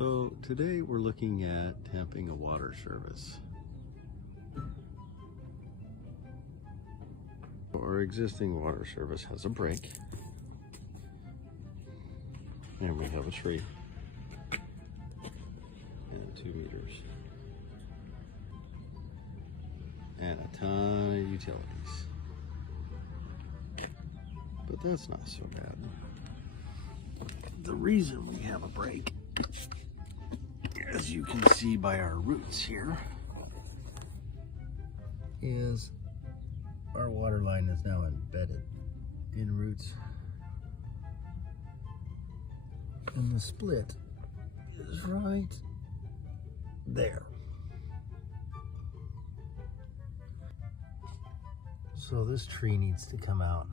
So today we're looking at tamping a water service. Our existing water service has a break, and we have a tree and 2 meters and a ton of utilities, but that's not so bad. The reason we have a break, as you can see by our roots here, is our water line is now embedded in roots, and the split is right there. So this tree needs to come out